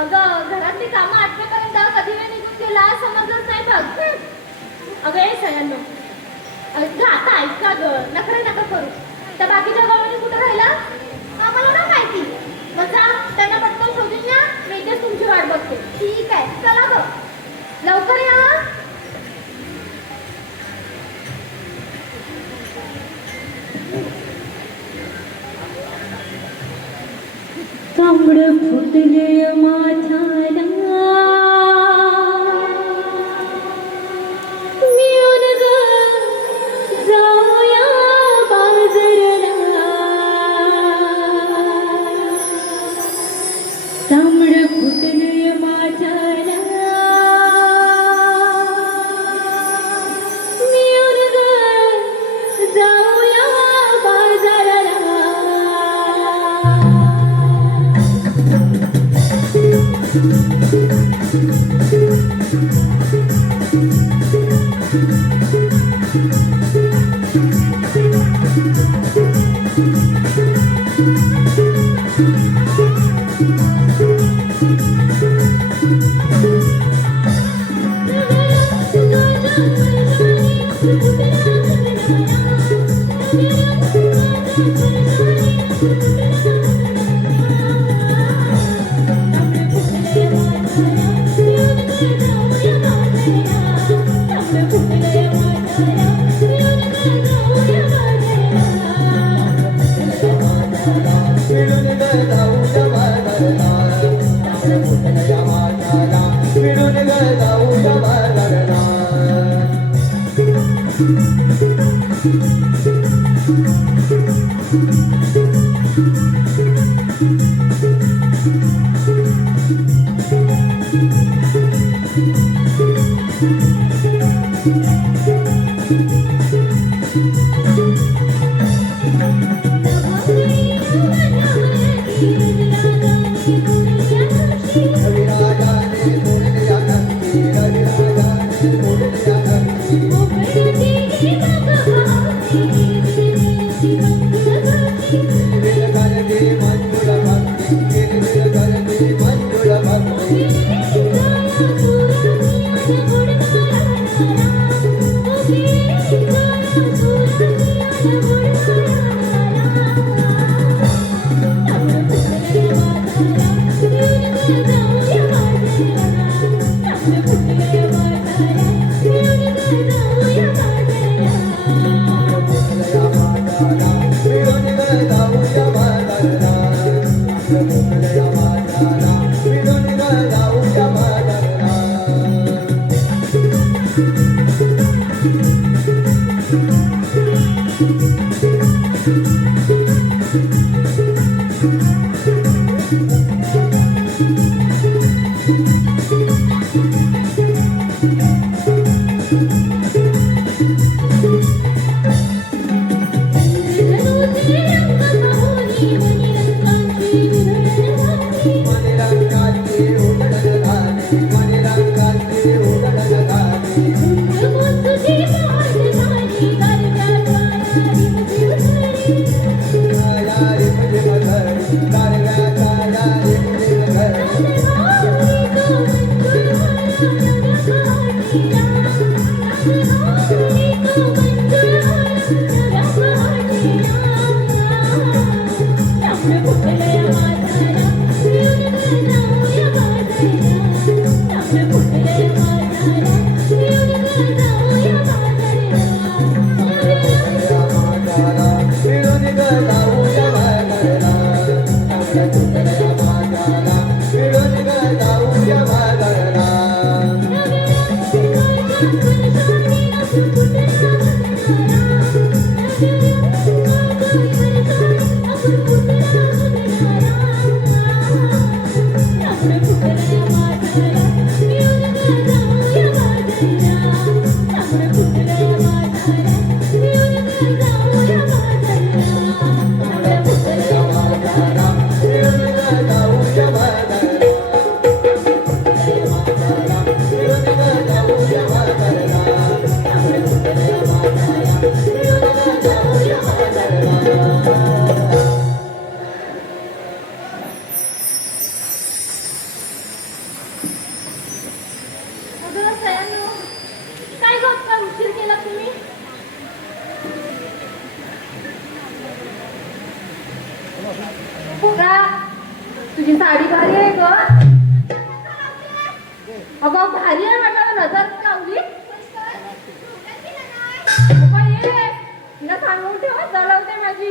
अगं घरातली कामं आटवेपर्यंत कधी वेळ निघून गेला समजलंच नाही बघ. अगं हे सगळ्यांनो अगं आता ऐका ग नखरे नका करू. त्या बाकीच्या गावांनी कुठं राहिला आम्हाला ना माहिती. बसा त्यांना पटकन शोधून या. मी इथेच तुमची वाट बघते. ठीक आहे चला ग लवकर या. तांबड फुटले माझ्याला मिळून ग जाऊया बाजारला. तांबड फुटले माझ्याला मिळून ग जाऊया बाजारला. जाऊया बाजारला. अगं भारी आहे म्हटलं नजर लावली ये तिला सांगून ठेवा चालवते माझी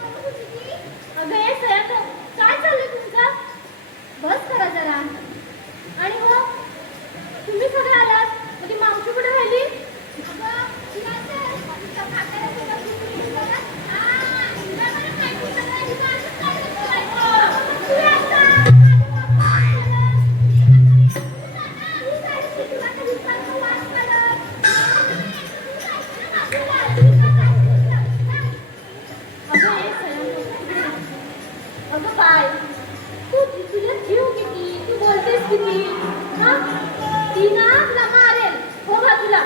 अगं हे सया काय चाललंय तुमचं बस करा जरा आणि हो तुम्ही सगळे आलात मग ती मावशी कुठे राहिली अगं बाय तू तुझ्या जीव किती तू बोलतेस किती हा ती ना तुला मारेल हो बाजूला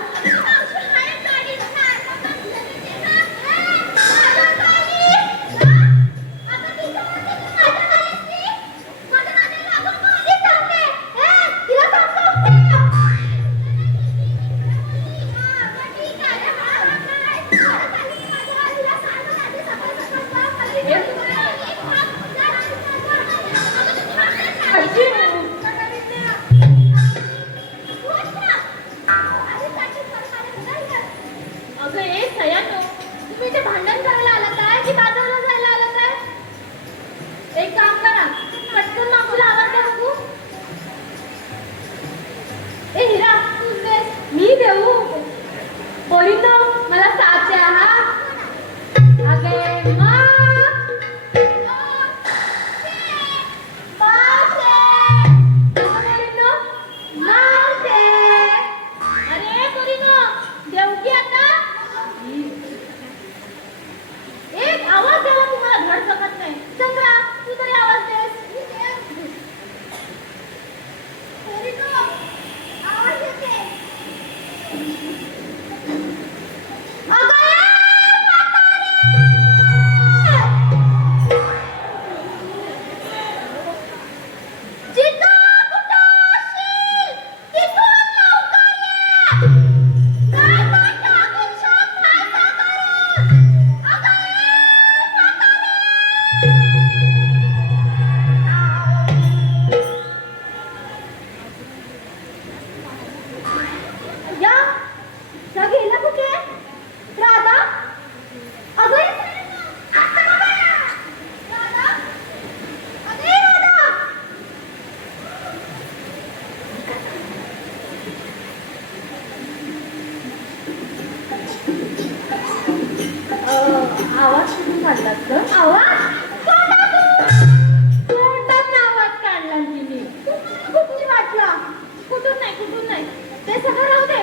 अगं ए सयानो तुम्ही इथे भांडण करायला आलात आहे की बाजारला जायला आलात आहे एक काम करा पटकन मागूला आवाज द्या बघू ए हिरा तूच दे मी देऊ पोरीनो मला साथ द्या हा अगे मा आवाज कुठून काढलात ग आवाज तोंडात आवाज काढला तिने कुठून वाटला कुठून नाही ते सगळं राहू दे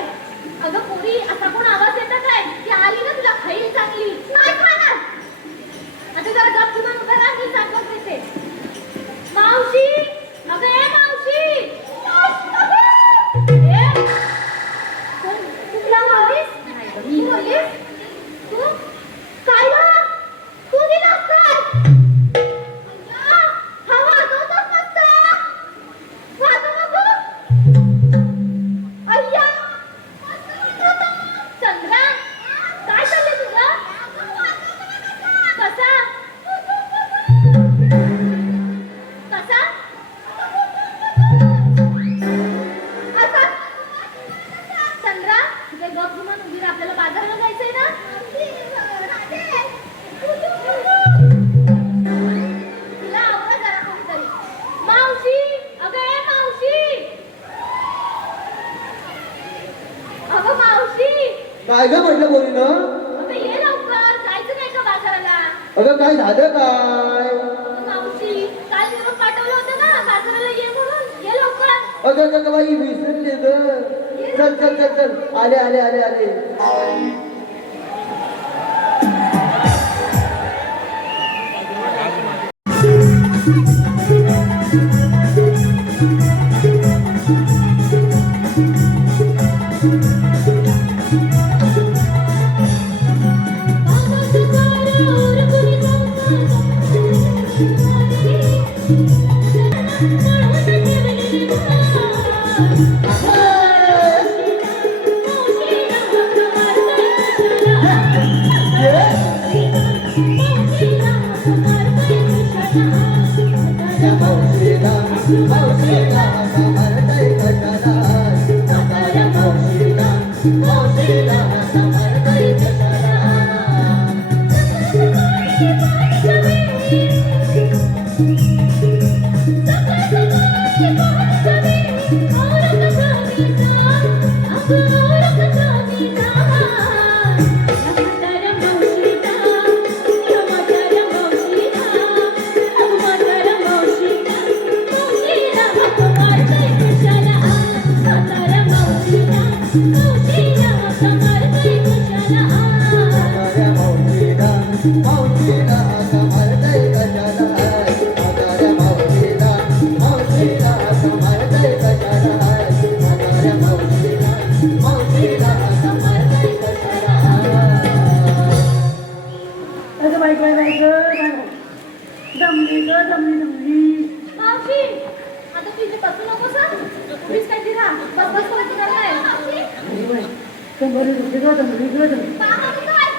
अगं पोरी असा कोण आवाज येता काय की आली ना तुला खाईल चांगली नाही खाणार आता जरा गप तुला उभा राहा मी सांगत देते मावशी अगं ए मावशी तुला मावलीस मी बोललीस तू काय गं तू दिलास काय हा वाजवतोस मस्त वाजव बघू अय्या चंद्रा काय चाललंय तुझं कसा कसा असा चंद्रा तुझे गप घुमान उभी राहा आपल्याला बाजारला जायचंय ना तिला आवडा जरा कोणीतरी मावशी अगं ए मावशी अगं मावशी काय ग म्हटलं बोलीनं अगं ये लवकर जायचं नाही का बाजाराला अगं काय झालं काय अगं मावशी काल निरोप पाठवलं होतं ना बाजाराला ये म्हणून ये लवकर अगं बाई विसरले ग चल चल चल चल आले आले आले आले Oh, मावशीला हाका मारतय कशाला म्हाताऱ्या मावशीला मावशीला हाका मारतय कशाला म्हाताऱ्या मावशीला मावशीला हाका मारतय कशाला. अगं बाई काय बाई गं दमली ग दमली मावशी आता तुझी बसू नकोस हं? उभीच काय ती राहा. बस बस करत तिकडं नाही. मावशी, कंबरी दुखली ग दमली ग दमली बाबा तू काय?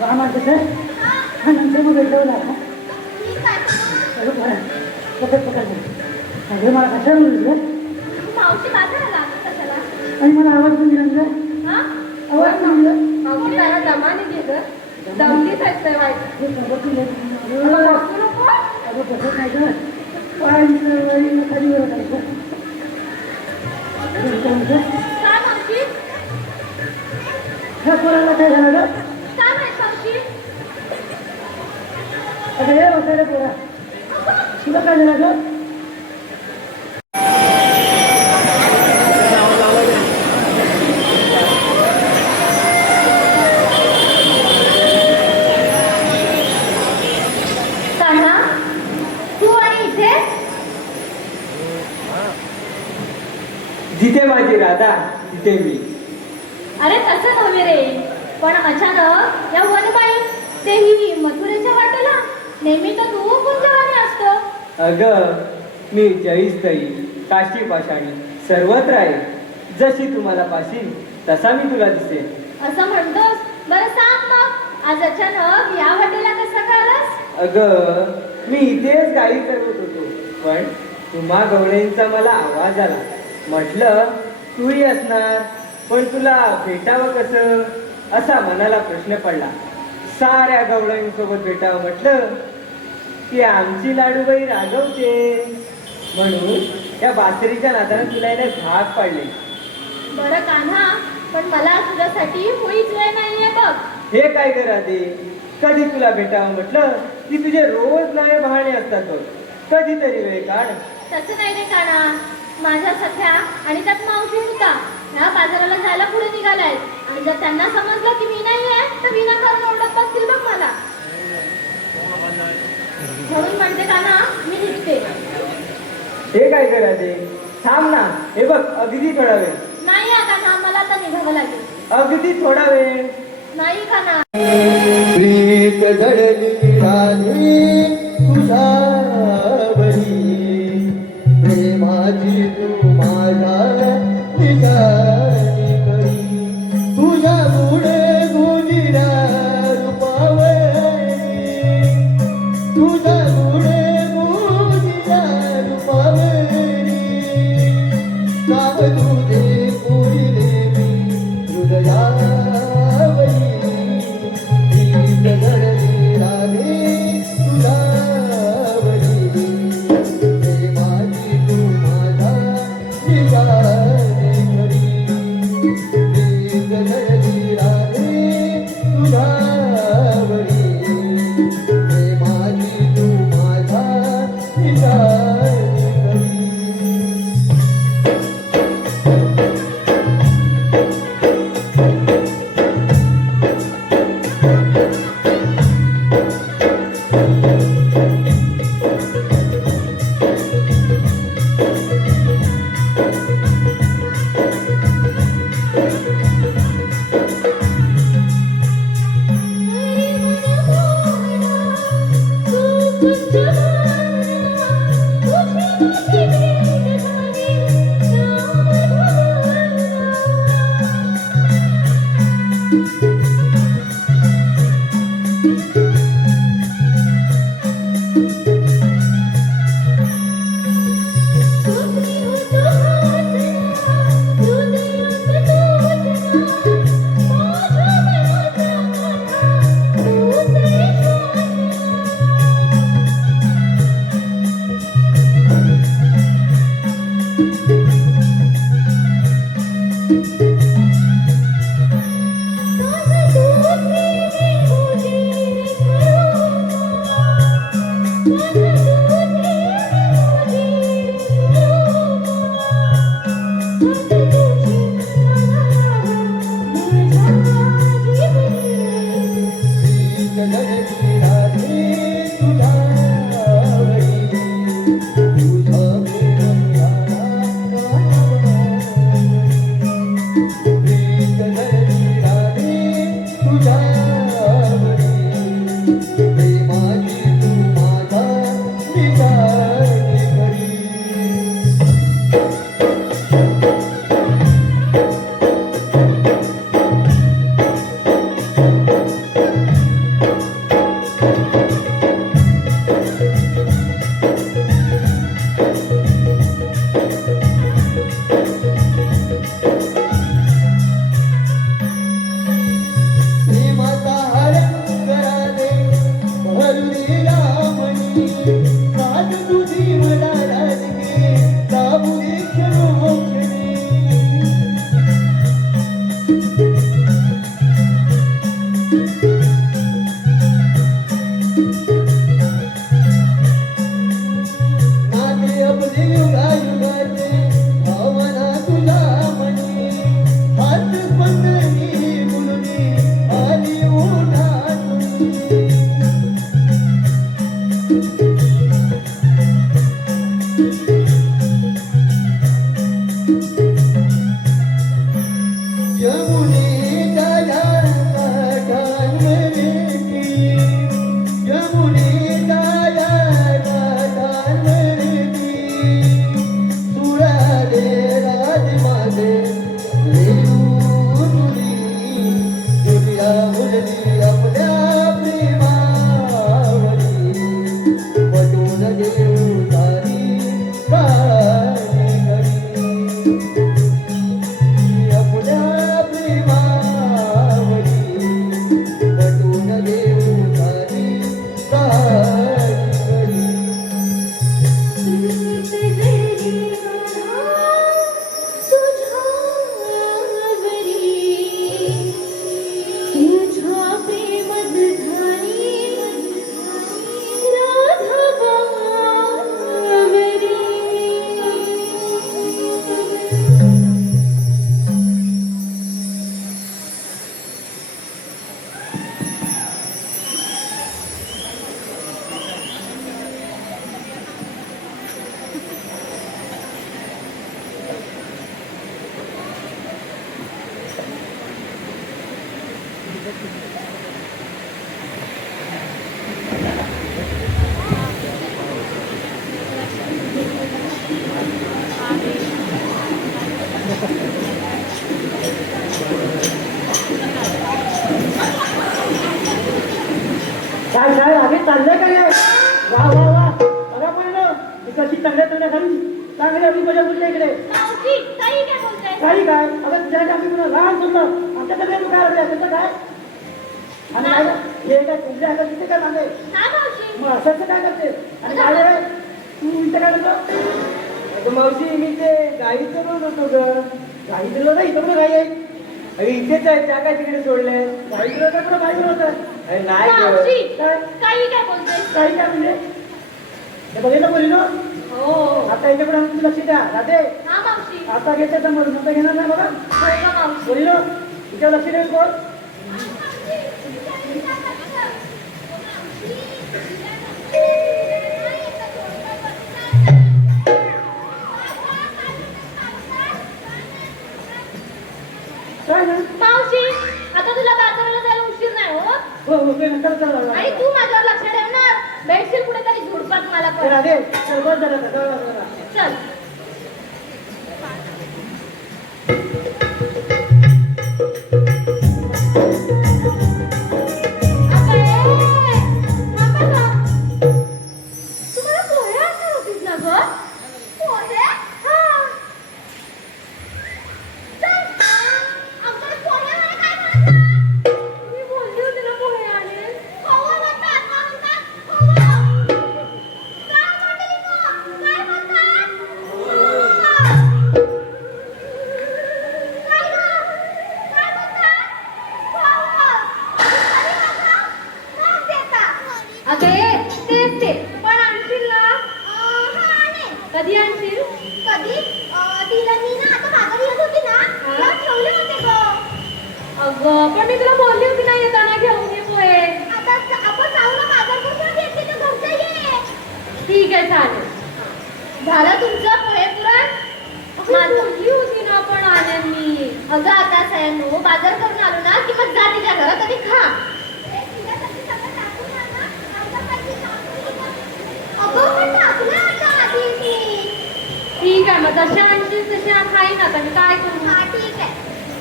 आम्हाला कसं हा, हा नंतर मग ठेवला ठीक आहे. अगं बरं पकड पकड अगं मला कशाला बोलली ग मावशी बाजाराला कशाला? आणि मला आवाज पण दिला ग हा? आवाज पण दिला मावशी जरा दमाने घे गं. दमलीच असते वाईट. हे सगळं तुला आता बसू नको. अगं बसत नाही ग पाय खाली वर काय मावशी? ह्या पोराला काय झालं ग काय माहित मावशी? आता हे बसायला पोरा तुला काय झालं ग कान्हा, तू आणि इथे? जिथे माझी राधा तिथे मी. अरे तसं नव्हे रे, पण अचानक या वनबाई तेही मथुरेच्या वाटेला. नेहमी तर तू कुंजवानी असतो. अगं मी जैस्तई काशी पाषाणी सर्वत्र आहे. जशी तुम्हाला पाशील तसा मी तुला दिसेल. असं म्हणतोस? बरं सांग मग, आज अचानक या वाटेला कसं कळलंस? अगं मी इथेच गाडी करत होतो, पण तुम्हा गवळींचा मला आवाज आला. म्हटलं तूही असणार, पण तुला भेटावं कसं असा मनाला प्रश्न पडला. साऱ्या गवळींसोबत भेटावं म्हटलं की आमची लाडूबाई रागवते, म्हणून या बासरीच्या नादाने तुला येणे भाग पाडले. बरं कान्हा, पण मला तुझ्यासाठी होईच वेळ नाहीये बघ. हे काय करा दे, कधी तुला भेटावं म्हटलं की तुझे रोज नवे बहाणे असतात बघ. कधीतरी वेळ काढ. तसं नाही रे कान्हा, माझ्या सख्या आणि त्यात मावशी सुद्धा ह्या बाजाराला जायला पुढे निघालाय. आणि जर त्यांना समजलं की मी नाही आहे तर विनाकारण ओरडत बसतील बघ मला. म्हणून म्हणते कान्हा, मी निघते. हे काय करा दे, थांब ना. हे बघ अगदी थोडा वेळ. नाही हा कान्हा, मला आता निघावं लागेल. अगदी थोडा वेळ. नाही कान्हा. प्रीत धडली राणी तुझ्यावरी, प्रेमाची तू माझ्या ठिकाणी करी. तुझ्यामुळे गुजिरा रूपावरी, तुझ्यामुळे गुजिरा रूपावरी. का तुझे पुरिले मी हृदयावरी. प्रीत धडली राणी काय काय आम्ही चाललंय काय वा वा वा बघा पहिलं कशी चांगल्या चांगल्या खाली चांगली आम्ही मजा बोलल्या इकडे मावशी काही काय बोलताय काही काय अगं तुझ्या आम्ही पुन्हा लहान बोललो आमच्याकडे तू काय होते त्याचं काय आणि काय हे काय तुझ्या हातात तिथे काय मागे ना मावशी मग असं काय करते आणि काय तू इथे काय करतो अगं मावशी मी ते गाईचं रोज होतो ग गाई दिलं ना इथं पण गाई आहे अरे इथेच आहे त्या काय तिकडे सोडले गाई दिलं का पुढं गाई दिलं होतं अरे नाही मावशी ग काय काही काय बोलताय काही काय म्हणजे हे बघितलं बोली ना हो आता इथे पण आमचं लक्ष द्या राधे हा मावशी आता घेते समोर नंतर घेणार नाही बघा हो का मावशी बोली ना तिच्या लक्ष देऊन बोल काय ना मावशी आता तुला बाजाराला जायला उशीर नाही हो हो हो ते नंतर चला आणि तू माझ्यावर लक्ष ठेवणार भेटशील कुठेतरी झुडपात मला पण राधे चल बस झालं का चल तुम्हाला पोहे आणणार होतीस ना ग पोहे हा मी बोलली होती ना पोहे आणेल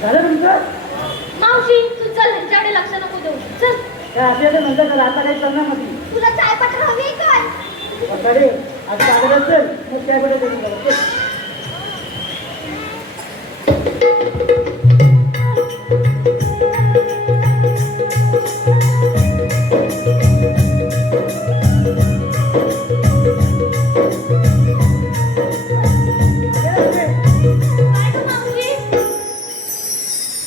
झालं तुमचं मावशी तू चल ह्यांच्याकडे लक्ष नको देऊ चल. काय आपल्याला म्हणलं तर आता काही चालणार नाही तुला चाय पात्र हवी काय? वसाडे आज सागर असेल मग त्याकडे देऊन जाऊ. काय गं मावशी?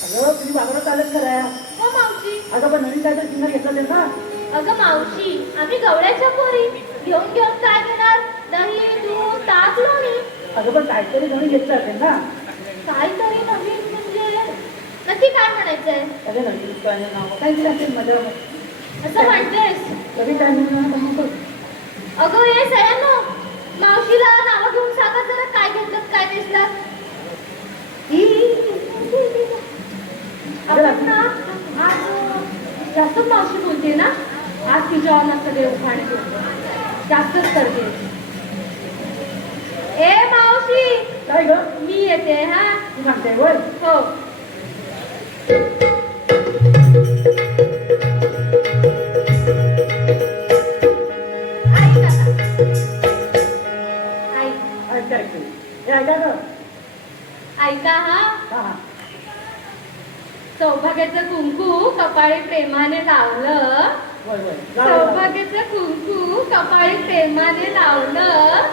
अगं तुम्ही बाजारात आलेत खऱ्या. हो मावशी. अगं पण नवीन काहीतरी चिन्ह घेतलं ते ना. अगं मावशी आम्ही गवळ्याच्या पोरी घेऊन घेऊन काय घेणार दही दूध ताक लोणी. अगं पण काहीतरी नवीन घेतलं असेल ना. काहीतरी नवीन म्हणजे नक्की काय म्हणायचंय? अगं नवीन काय नाव काय दिलं असेल माझ्या असं म्हणतेस? कधी काय म्हणून अगं हे सगळ्यांनो मावशीला नावं घेऊन सांगा जरा काय घेतलं काय दिसलं. आपण ना आज जास्त मावशी बोलते ना आज तिच्यावर नसतं देव खाणे जास्तच करते. ए मावशी काय ग मी येते हा. तू सांगते होय. हो ऐक आता. ऐक ऐका ऐकू हे ऐका ग. ऐका हा. हा हा सौभाग्याचं कुंकू कपाळी प्रेमाने लावलं. होय होय लावा, लावा. सौभाग्याचं कुंकू कपाळी प्रेमाने लावलं.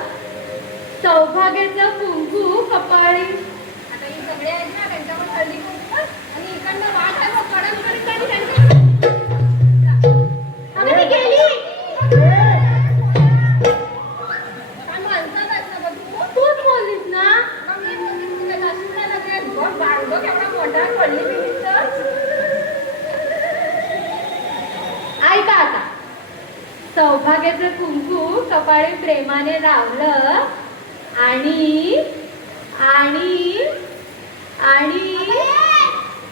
सौभाग्याचं कुंकू कपाळी. आता ही सगळे आहेत ना त्यांच्यावर हळदी कुंकू आणि इकडनं वाट आहे मग कडन अगं ती गेली. काय माणसात आहेस ना बघ तूच बोललीस ना. मग मी बोलली तुला नशीब नाही लागेल बघ बाळगो केवढा मोठा पडली बिलीस तर. ऐका आता. सौभाग्याचं कुंकू कपाळी प्रेमाने लावलं आणि आणि आणि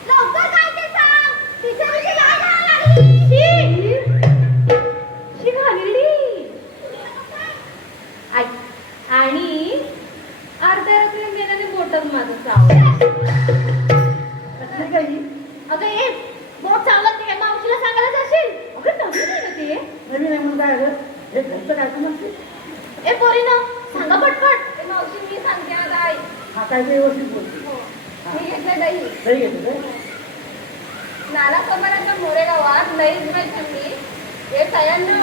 लवकर काय ते सांग. तिच्याविषयी लाज यायला लागली. शी घालली. आणि अर्ध्या रात्री गेल्याने बोटच माझं चावलं. कसली काय ही? अगं ए बोट चावलं ते मावशीला सांगायला जाशील. अगं नवीन आहे ना ते. नवीन आहे म्हणून काय आलं हे घरचं काय पण नसते. ए पोरीनो सांगा पटपट. ए मावशी मी सांगते आता आई. हा काय ते व्यवस्थित बोलते. हो मी घेतलं दही. सही घेतो काय नाना सोपाराच्या मोरेगावात लईच बाई थंडी. हे सयांनो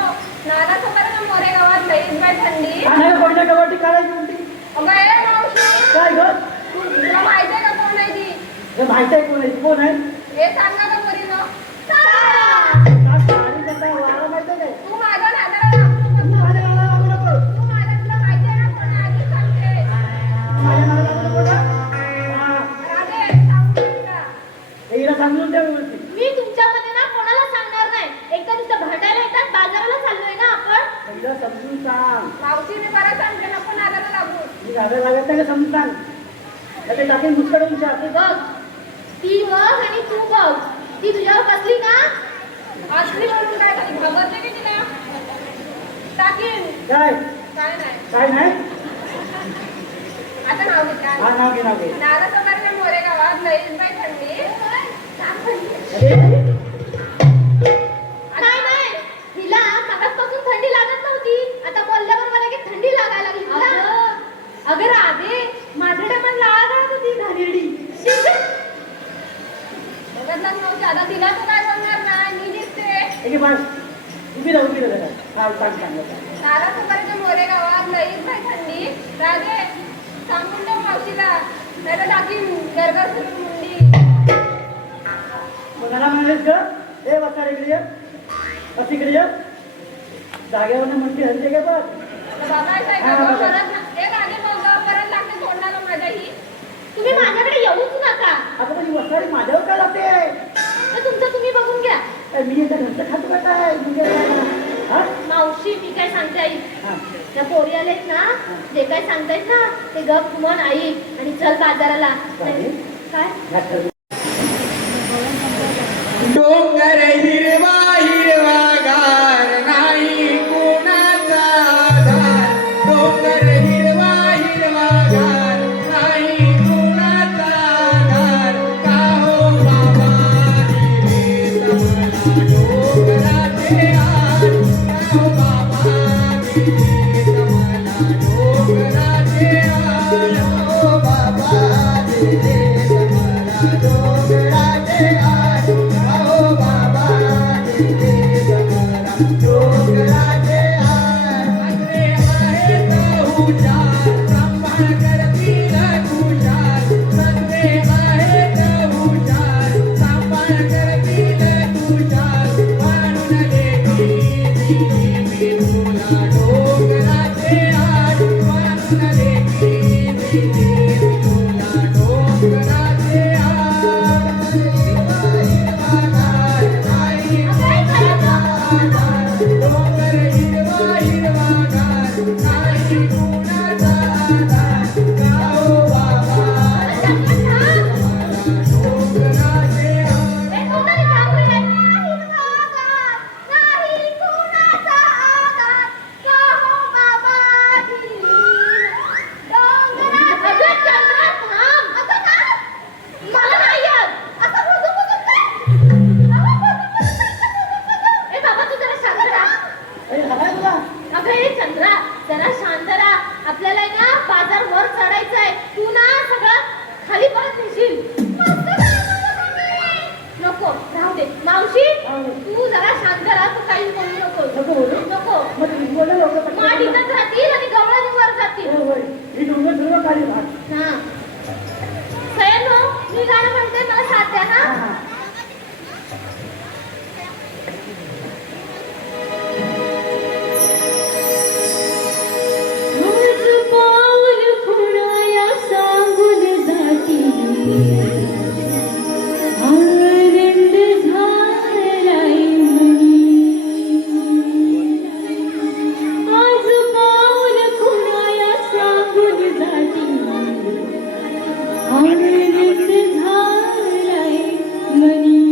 नाना सोपाराच्या मोरेगावात लईच बाई थंडी. हा नाही पडल्या गवाटी काढायची म्हणते. अगं ए मावशी काय ग तुला माहिती आहे का कोण आहे ती? हे माहिती आहे कोण आहे कोण आहे हे सांगा का पोरीनो. का साडी कसा वारा माहिती आहे काय तू माझ्या नादाला लागू नको. तू माझ्या नावाला लागू नको. तू माझ्या तुला माहिती आहे ना कोण आहे आधी सांगते. माझ्या नावाला लागू नको ना. हा. राधे सांगू तुला. हे हिला सांगून द्या व्यवस्थित. मी तुमच्यामध्ये ना कोणाला सांगणार नाही. एकदा नुसतं भांडायला येतात बाजाराला चाललोय ना आपण. हिला समजून सांग. मावशीने बरं सांगते नको नादाला लागू. मी घाबरायला लागत नाही का समजून सांग. तर ते टाकेल मुसकडून विचार. हे बघ ती बघ आणि तू बघ. ती तुझ्यावर बसली ना असली म्हणून काय झाली घाबरते की तिला टाकीन. काय काय नाही काय नाही आता नाव घेत हा काय नाव घे नाव घे. नाना सोपारच्या मोरेगावात लईच बाई थंडी. अरे नाही नाही हिला मगाचपासून थंडी लागत नव्हती. आता बोलल्यावर मला की थंडी लागायला लागली तुला. अगं राधे माझ्या पण लागत होती घाणेरडी. बघतलाच नव्हती. आता तिला तू काय सांगणार नाही मी दिसते. एक बास उभी राहा जरा. हा सांग सांग आता. नाना सोपारच्या मोरेगावात लईच बाई थंडी. राधे सांगून ठेव मावशीला नाही तर टाकीन गरगर फिरून मुंडी. कोणाला म्हणालेस ग हे बसा इकडे ये. बस इकडे ये. जागेवर म्हणते हलते का बघ. आता बाबा काय हा, का बाबा. परत ए राधे बघ परत लागते तोंडाला माझ्याही. तुम्ही माझ्याकडे येऊच नका. आता पण ही वसाडी माझ्यावर काय लागते तर तुमचं तुम्ही बघून घ्या. मी एकदा घरचं खातो का काय म्हणजे हा मावशी मी काय सांगते आई. हा त्या पोरी आलेत ना जे काय सांगतायत ना ते गप मन आई आणि चल बाजाराला. चालेल. काय घातलं. डोंगर हिरवा हिरवा गार नाही कुणाचा आधार. डोंगर हिरवा हिरवा गार नाही कुणाचा आधार. का तू जरा शांत राहा, तू काही बोलू नको. नको बोलू? नको. मग बोलले लोक माडीतच राहतील आणि गवळणी वर जातील. ही डोंगर सर्व खाली भाग हा. सयानो, मी गाणं म्हणते, मला साथ द्या हा. रोज पाऊल खुणाया सांगून जाती आनंद झालाय मनी. आज पाऊल खुणाया सांगून जाती आनंद झालाय मनी.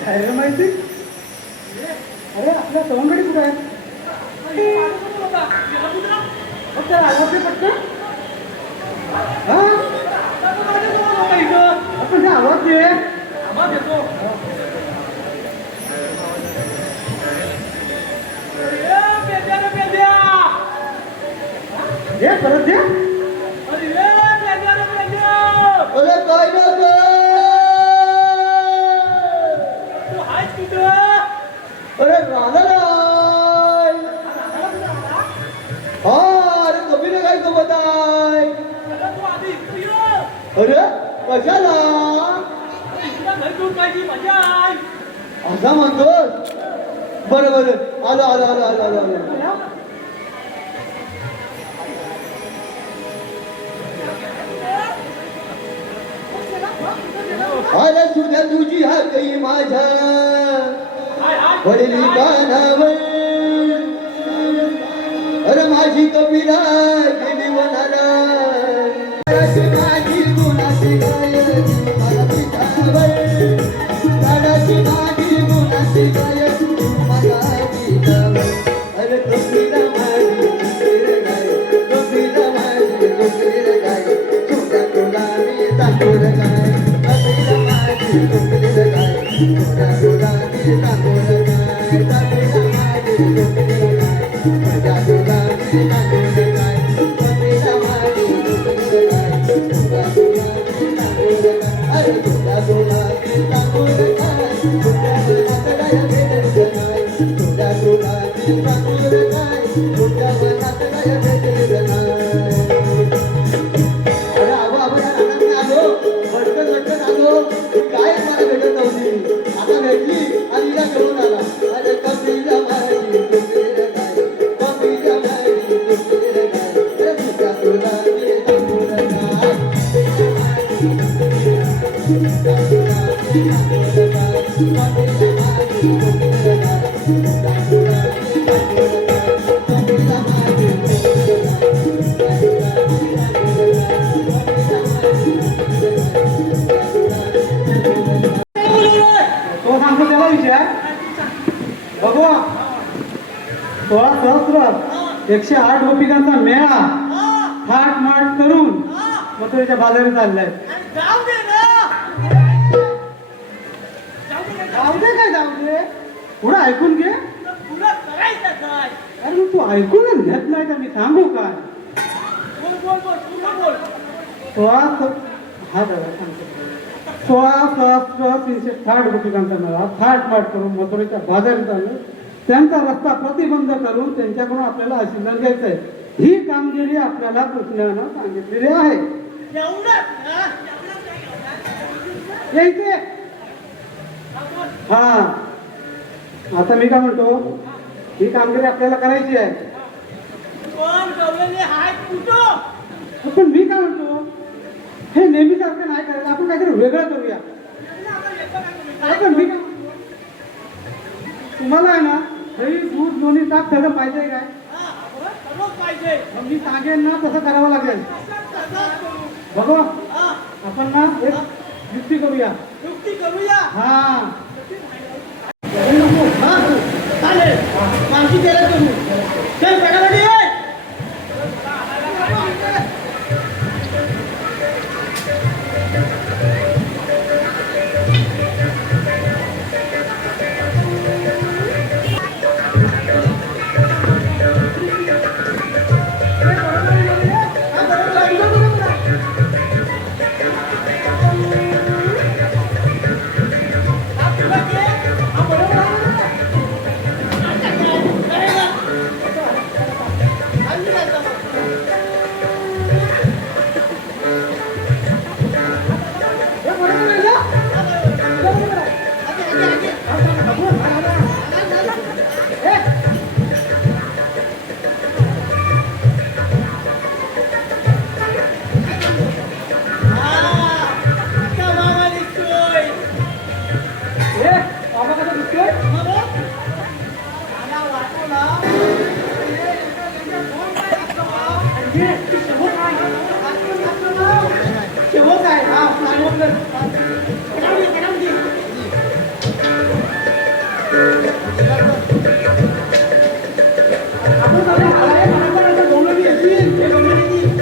काय रे माहिती अरे आपल्या सवंगडी कुठे आहे फक्त आवाज पटकन हा आपण ते आवाज दे आवाज येतो दे परत दे अरे काय नको अरे राधा अरे कबीर काय सोबत आहे अरे कशाला असा म्हणतो बरं बरं आलो आलो आलो आलो आलो आलो अरे तुझ्या तुझी हाती माझ्या वडील कानावर अरे माझी कपिला गेली वनाला माझी गुणाची गाय मला पिठावर झाडाची माझी गुणाची गाय मला पिठावर अरे कपिला माझी गाय कपिला माझी गाय तुझ्या तुला मी तांदूळ गाय कपिला माझी गाय तुझ्या तुला मी तांदूळ भगवा 16 सहस्र 108 गोपिकांचा मेळा थाट माट करून मथुरेच्या बाजारी चाललाय जाऊ दे काय जाऊ दे पुढं ऐकून घे अरे मग तू ऐकूनच घेत नाही का मी सांगू काय 16 सहस्र 360 गोपिकांचा मेळा थाट माट करून मथुरेच्या बाजारी चाललं त्यांचा रस्ता प्रतिबंध करून त्यांच्याकडून आपल्याला आशीर्वाद घ्यायचा आहे ही कामगिरी आपल्याला कृष्णानं सांगितलेली आहे यायचे हा आता मी काय म्हणतो ही कामगिरी आपल्याला करायची आहे पण मी काय म्हणतो हे नेहमीसारखं नाही करायचं आपण काहीतरी वेगळं करूया पण मी काय तुम्हाला आहे ना दही दूध दोन्ही ताक सगळं पाहिजे काय मग मी सांगेन ना तसं करावं लागेल बघू आपण ना एक युक्ती करूया हा चालेल मानसी केलं तुम्ही चल पटापटी हे बाबा कसं दिसतोय शेवट आहे हा सांगितलं. आपण चालू आहे मला पण बोलणी येतील हे बोलणी येतील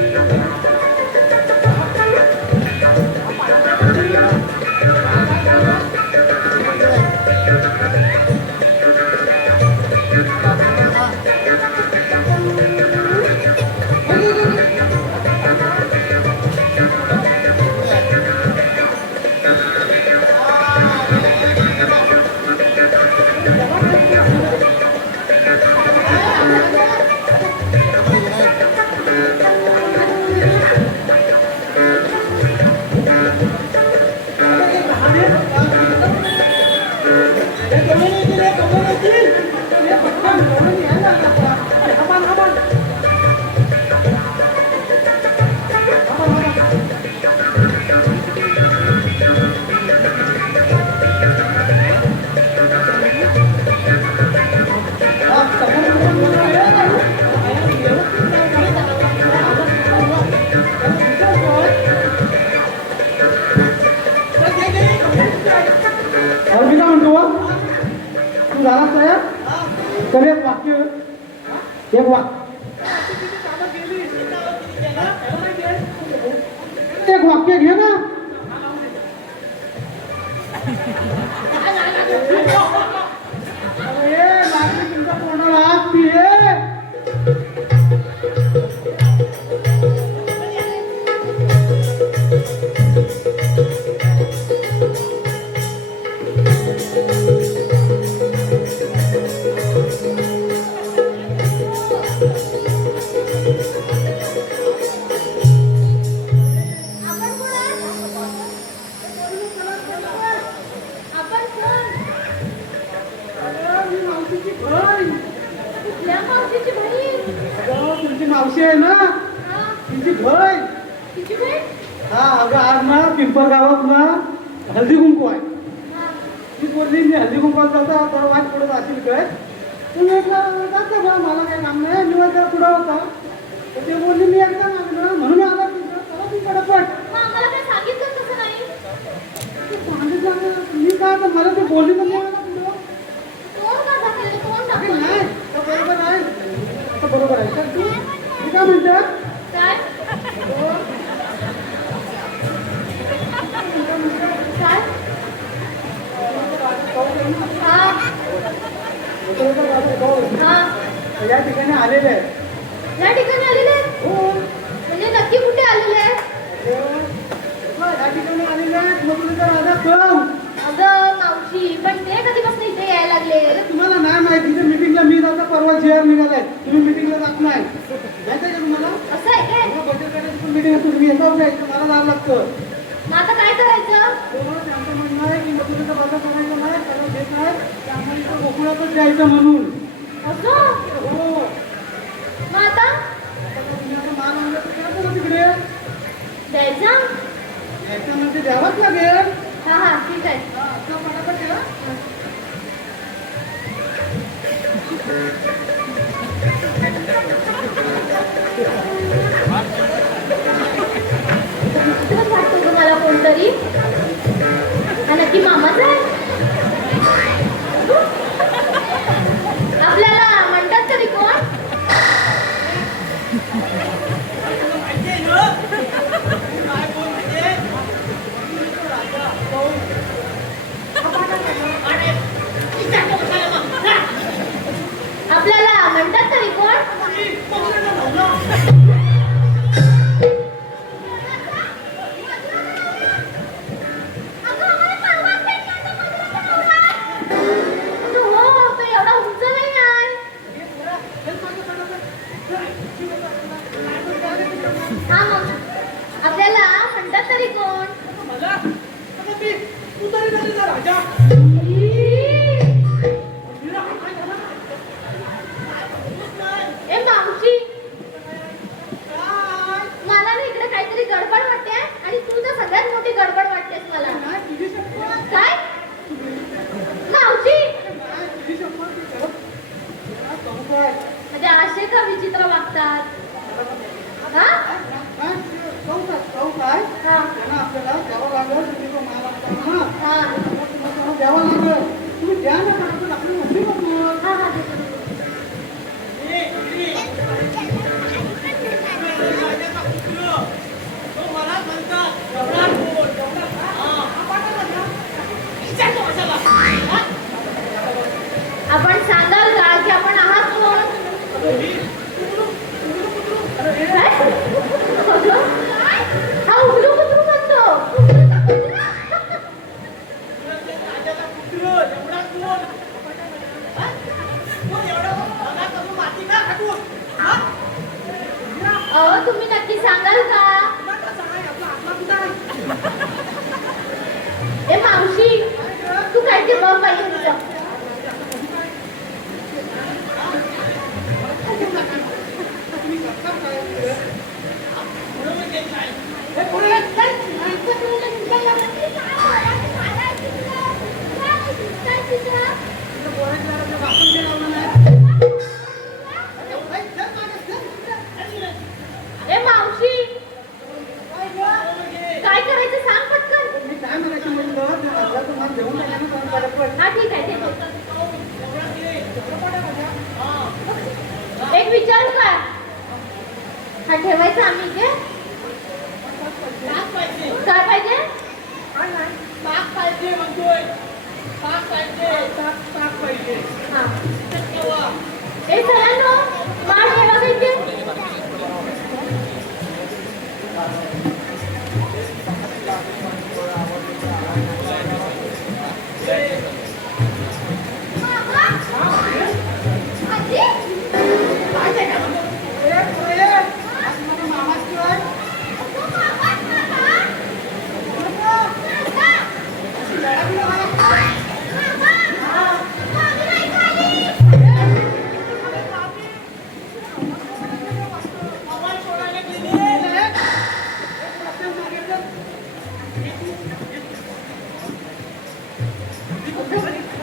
और मी काय म्हणतो तू झाला तयार तर एक वाक्य एक वाक्य घे ना अरे लागली तुमच्या तोंडाला आग ती आहे. आपण कोण आहे? आपण कोण? अरे, मी मावशीची बहीण. कुठल्या मावशीची बहीण? अगं, तुमची मावशी आहे ना हा, तुमची बहीण तिची बहीण? हा अगं आज ना पिंपर गावात ना हळदी कुंकू आहे हा. ती बोलली मी हल्ली कुंपात जाता थोडं वाट पडत असेल काय पण म्हटलं जातं बा मला काही काम नाही मी जरा पुढं होता तर ते बोलली मी एकदा मागणं म्हणून आला तिथं चला ती पटपट मग आम्हाला काही सांगितलं तसं नाही. ते सांगितलं ना, मी काय तर मला ते बोलली पण नाही ना पुढं तोंड का दाखवलं? तोंड अरे दाखवलं. नाही तर बरोबर आहे आता बरोबर आहे तर तू मी काय म्हणते काय? काय? हा, हा. या ठिकाणी आलेले आहे या ठिकाणी आलेले आहेत? हो म्हणजे नक्की कुठे आलेले आहेत? या ठिकाणी आलेले आहेत मग तुला तर राजा कळव अगं मावशी, पण ते कधीपासून इथे यायला लागले? तुम्हाला नाही माहिती तिथे मीटिंगला मी जाता परवा जे आर निघालाय तुम्ही मीटिंगला जात नाही माहिती आहे का तुम्हाला असं आहे काय? बचत गटाची मीटिंग तुम्ही येतो काय मला जावं लागतं मग आता काय करायचं? तेव्हा त्यांचं म्हणणं आहे की मजुरीचा बाजार करायचा नाही त्याला घेत आहे त्यामुळे इथं गोकुळातच द्यायचं म्हणून असं? हो मग आता तुम्ही आता माल आणलं तर काय करू तिकडे द्यायचा? याच्यामध्ये द्यावंच लागेल हा हा, ठीक आहे. हा, आता पटापट द्या. तुलाच वाटतं तुम्हाला कोणतरी? हा नक्की मामाच आहे? आपल्याला म्हणतात तरी कोण? हा, काय म्हणजे असे का विचित्र वागतात हा काय हा त्यांना आपल्याला द्यावं लागेल तुम्ही तो महाराष्ट्राला हा तुम्हाला द्यावं लागेल तुम्ही द्या ना कारण आपली नसली मग हा हा देतो. आपण सांगाल का की आपण आहात कोण काय? हा उघडू कुत्रू म्हणतो अहो तुम्ही नक्की सांगाल का ए मावशी तू काय ते बघ पाहिजे तुझं ए मावशी काय करायचं सांग पटकन मी काय म्हणायचं म्हणलं ते आपल्या तुम्हाला देऊन टाकलं ना पडपट हा ठीक आहे देतो एक विचारू का हा ठेवायचा आम्ही इथे काय पाहिजे हा ए सरांनो माळ ठेवा का इथे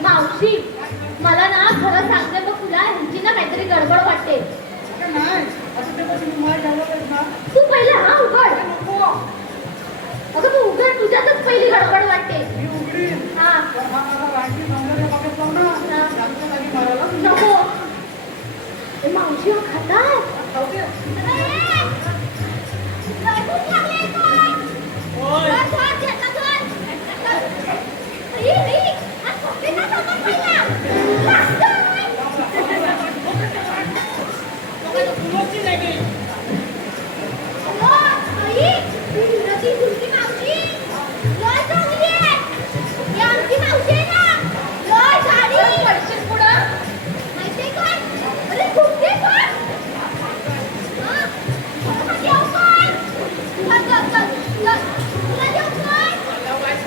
मावशी मला ना खरं सांगते मग तुला ह्यांची ना काहीतरी गडबड वाटते नाही असं ते तुम्ही मला ठेवलं ना तू पहिले हा उघड अगं तू उघड तुझ्यातच पहिली गडबड वाटते मी उघडी हा रांगी सौंदर्य बघत जाऊ ना आमच्या जागी मारायला नको ए मावशी हा खाताय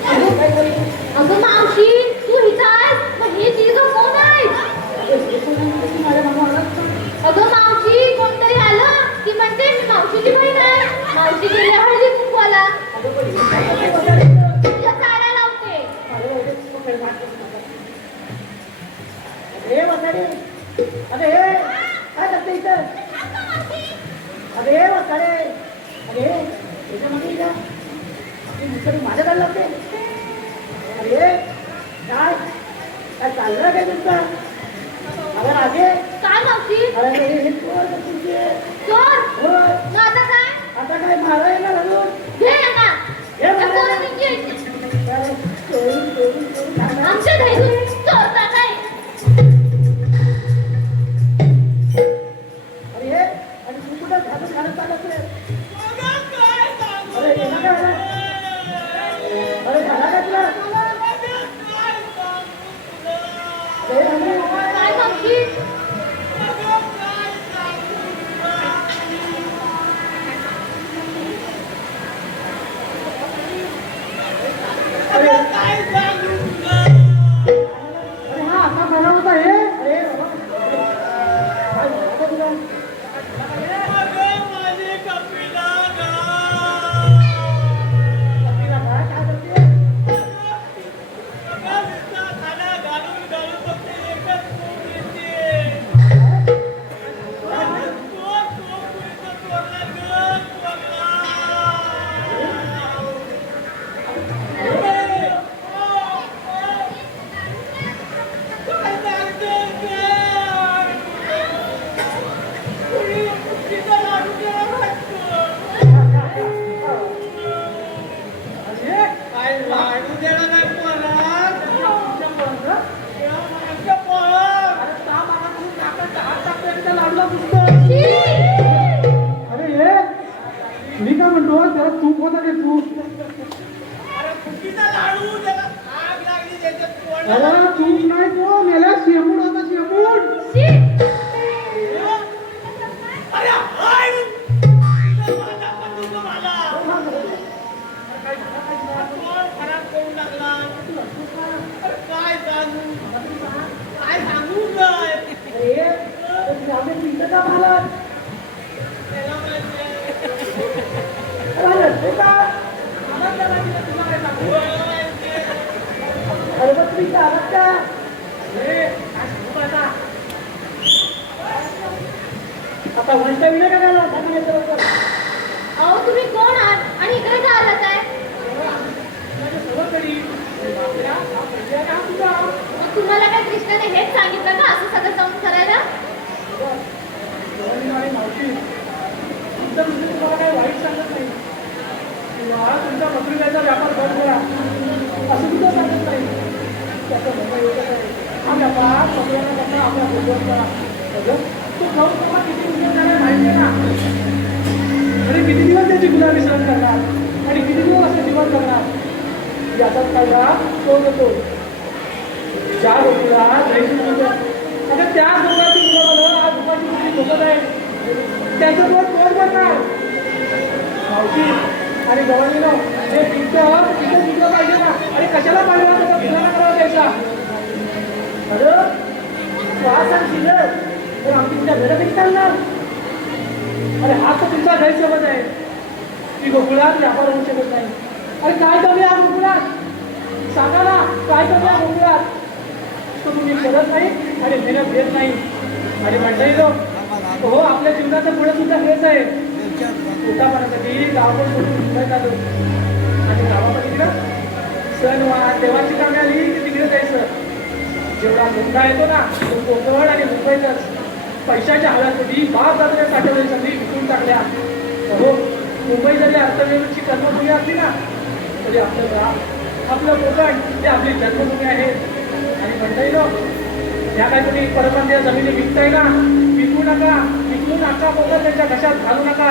अगं मावशी तू हिचा आहेस मग हे तिचं कोण आहे अगं मावशी कोणतरी आलं की म्हणते मी मावशीची बहीण आहे मावशी गेली हळदी कुंकवाला तुझ्या साड्या लावते अरे काय करते इथं अरे वसाडे अरे त्याच्यामध्ये इथं आपली मुसरी माझ्या घाल लागते अरे काय काय चाललं काय तुमचं अरे राजे काय मावशी अरे हे चोर का तुमचे चोर होय मग आता काय आता काय मारायला घालून घे यांना घे मला. त्या पोरांनी घे. काय चोरून काय ना? आमच्या घरी चोरता काय अरे हे आणि तू कुठं घालून घालत चालत रे अरे तुला काय झालं? अरे झाला काय तुला अरे अरे काय मावशी अरे हा आता बरा होता हे अरे बाबा. काय झालं तुला? कपिला काय काय करते? अरे चूक नाही तो मेला शेपूट होता शेपूट. शी! अरे हाय माझा पतंग मला कोण खराब करून लागला अरे काय सांगू काय अरे जाऊदे पिंट का मला त्याला माहिती अरे ते का तुला काय सांगू अरे बघ तुम्ही चालत का आता वंशा विना का झाला अहो तुम्ही कोण आहात आणि इकडे का आलात आहे मग तुम्हाला काय कृष्णाने हेच सांगितलं का असं सगळं जाऊन करायला तुम्हाला काही वाईट सांगत नाही किंवा तुमच्या पत्रिकेचा व्यापार बंद करा असं सुद्धा सांगत नाही त्याचा धोका येतच आहे हा व्यापार सगळ्यांना कसा आपला बुद्धिवत करा तो खाऊन तुम्हाला किती उद्योग झाला माहिती आहे ना आणि किती दिवस त्याची गुलामी सहन करणार आणि किती दिवस असे जीवन करणार याचाच फायदा तो देतो ज्या लोकांना आता त्या दोघांची मुलं आज दुपारची मुली झोपत आहे त्याचं पोट कोण करणार मावशी आणि गव्हर्नमेंट हे तिथं जिंकलं पाहिजे ना आणि कशाला पाहिजे ना त्याचा गुन्हा करावा द्यायचा अरे श्वास आणि शिल्लक तर आमची तुमच्या घरात चालणार अरे हा तर तुमचा गैरसमज आहे की गोकुळात व्यापार होऊ शकत नाही अरे काय कमी आहे गोकुळात सांगा ना काय कमी आहे गोकुळात तो तुम्ही करत नाही आणि मेहनत घेत नाही आणि मंडळी हो आपल्या जीवनाचं पुढे सुद्धा हेच आहे पोटापाण्यासाठी गावाकडून सोडून मुंबईत आलो आणि गावामध्ये ना सणवार देवाची कामे आली की तिकडे जायचं जेवढा धंदा येतो ना तो कोकण आणि मुंबईतच पैशाच्या हालासाठी बाप दादऱ्या साठवलेली संधी विकून टाकल्या हो मुंबई जरी अर्थव्यवस्थेची कर्मभूमी असली ना तरी आपलं गाव आपलं कोकण हे आपली जन्मभूमी आहे आणि म्हणताय ना या काही तुम्ही परप्रांतीय जमिनी विकताय ना विकू नका विकून नका कोकण त्यांच्या घशात घालू नका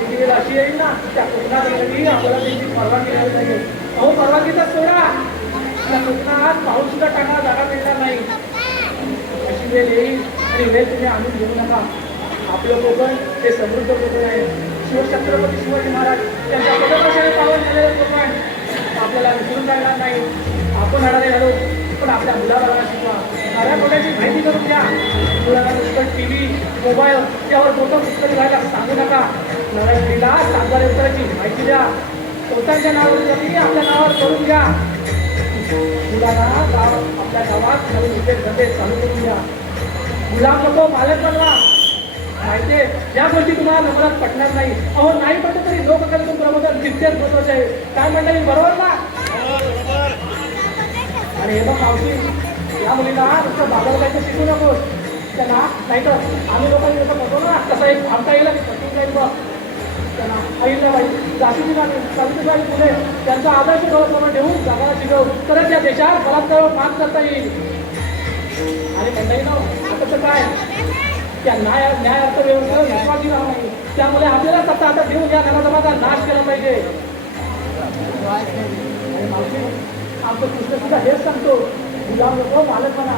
ती वेळ अशी येईल ना त्या कोकणासाठी आपल्याला त्यांची परवानगी घ्यावी लागेल अहो परवानगीचा सोडा त्या कोकणात पाऊस सुद्धा टाकणार जागा मिळणार नाही अशी वेळ येईल आणि वेळ तुम्ही आणून घेऊ नका आपलं कोकण हे समृद्ध कोकण आहे शिवछत्रपती शिवाजी महाराज त्यांच्या पदकशाने पावन झालेलं कोकण आपल्याला विसरून जाणार नाही आपण अडाणे घालू पण आपल्या मुलाबाळांना शिकवा खऱ्या खोट्याची माहिती करून द्या मुलांना नुसतं टी व्ही मोबाईल यावर मोठं पुस्तक लिहायला सांगू नका नव्या पिढीला सातबार उत्तराची माहिती द्या स्वतःच्या नावावरती आपल्या नावावर करून द्या मुलांना आपल्या गावात नवीन उद्योग धंदे चालू करून द्या गुलाम नको मालक बनवा माहितीये या गोष्टी तुम्हाला नंबरात पटणार नाही अहो नाही पटत तरी लोककलेतून प्रबोधन तितकेच महत्वाचे आहे काय म्हणलं बरोबर ना आणि हे बघ मावशी या मुलीला नुसतं बाजारात जायचं शिकू नकोस त्यांना नाही तर आम्ही लोकांनी जसं म्हणतो ना तसं एक आमचा येईल की पटून जाईल बघ त्यांना अहिल्याबाई झाशीची राणी सावित्रीबाई फुले त्यांचा आदर्श डोळ्यासमोर ठेवून जगाला शिकव तरच या देशात बलात्कारावर मात करता येईल आणि म्हणताही ना आता तर काय त्या न्याय अर्थव्यवस्थेवर विश्वासही राहा नाही त्यामुळे आपल्याला सत्ता आता देऊन या धनाधमाचा नाश केला पाहिजे आणि मावशी आमचं कृष्ण सुद्धा हेच सांगतो गुलाम नको मालक म्हणा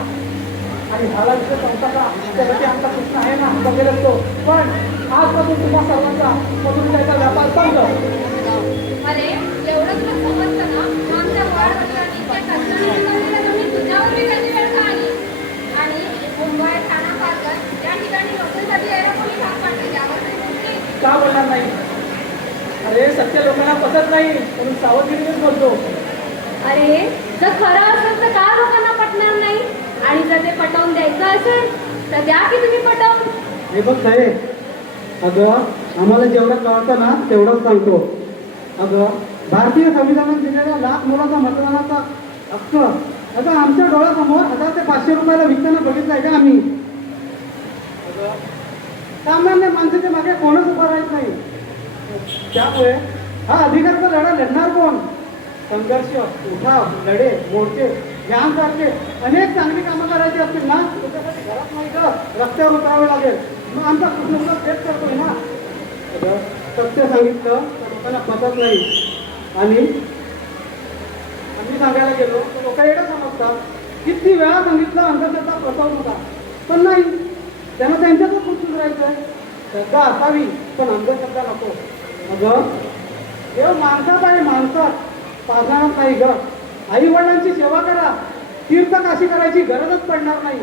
आणि झाला विषय संस्थाचा त्यासाठी आमचा कृष्ण आहे ना बघेल असतो पण आजपासून तुम्हा सर्वांचा मधून त्याचा व्यापार बंद अरे एवढं तुला समजतं ना आमच्या वाढवडिलांनी त्या कष्टाने कमवलेल्या जमीन तुझ्यावर विकायची वेळ का आली आणि मुंबई ठाणा पालघर या ठिकाणी नोकरीसाठी यायला कोणी भाग पाडले त्यावर का बोलणार नाही अरे सत्य लोकांना पटत नाही म्हणून सावधगिरीनेच बोलतो अरे जर खरं असेल तर का लोकांना पटणार नाही आणि जर ते पटवून द्यायचं असेल तर द्या की तुम्ही पटवून हे बघ साहेब अगं आम्हाला जेवढं कळतं ना तेवढंच सांगतो अगं भारतीय संविधानात दिलेल्या लाख मुलाचा मतदानाचा हक्क अगं आमच्या डोळ्यासमोर 1000 ते 500 रुपयाला विकताना बघितलंय का आम्ही अगं सामान्य माणसाच्या मागे कोणच उभं राहत नाही त्यामुळे हा अधिकारचा लढा लढणार कोण संघर्ष उठाव लढे मोर्चे यांसारखे अनेक चांगली कामं करायची असतील ना त्याच्यासाठी घरात नाही का रस्त्यावर उतरावे लागेल मग आमचा कुटुंब तेच करतोय ना सत्य सांगितलं तर लोकांना पटत नाही आणि आम्ही सांगायला गेलो तर लोक एवढं समजतात किती वेळा सांगितलं अंधश्रद्धा प्रसवू नका, पण नाही, त्यांना त्यांच्यातच खूप सुधारायचं आहे. श्रद्धा असावी पण अंधश्रद्धा नको. अगं देव माणसात आहे, माणसात, पाजणारात नाही ग. आई वडिलांची सेवा करा, तीर्थ काशी करायची गरजच पडणार नाही.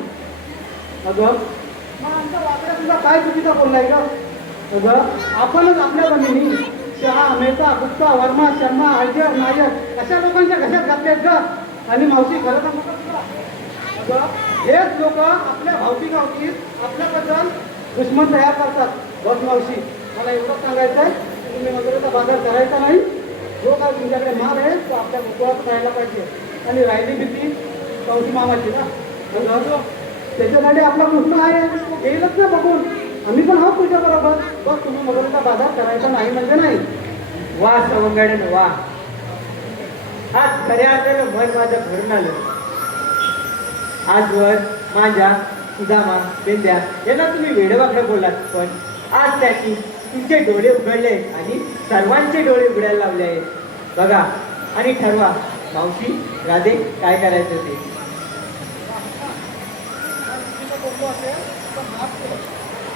अगं मग आमचा वाकड्या तुला काय चुकीचा बोललाय ग? अगं आपणच आपल्या जमिनी शहा, मेहता, गुप्ता, वर्मा, शर्मा, आयजर, नायर अशा लोकांच्या घशात घातल्यात ग. आणि मावशी खरं सांगू का तुला? अगं हेच लोक आपल्या भावकी गावकीत आपल्याबद्दल दुश्मन तयार करतात. बस मावशी, मला एवढंच सांगायचं आहे, तुम्ही मजुरीचा बाजार करायचा नाही. जो काय तुमच्याकडे माल आहे तो आपल्या कुटुंबात राहायला पाहिजे. आणि राहिली भीती कौशी मामाची ना, अगं त्याच्यासाठी आपला कृष्ण आहे, तो घेईलच ना बघून. आम्ही पण आहोत तुझ्या बरोबर. बस तुम्ही मजुरीचा बाजार करायचा नाही म्हणजे नाही. वा सवंगड्यानं वा, आज खऱ्या अर्थानं मन माझं भरून आलं. आजवर माझ्या सुदामा, बेंद्या यांना तुम्ही वेडवाकडे बोललात, पण आज त्याची तुमचे डोळे उघडले आणि सर्वांचे डोळे उघडायला लावले आहेत. बघा आणि ठरवा मावशी, राधे, काय करायचं ते.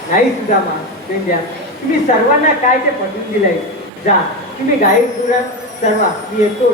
नाही सुदामा, बेंद्या, तुम्ही सर्वांना काय ते पटवून दिलंय. जा तुम्ही गाई गुरं सर्वा, मी येतो.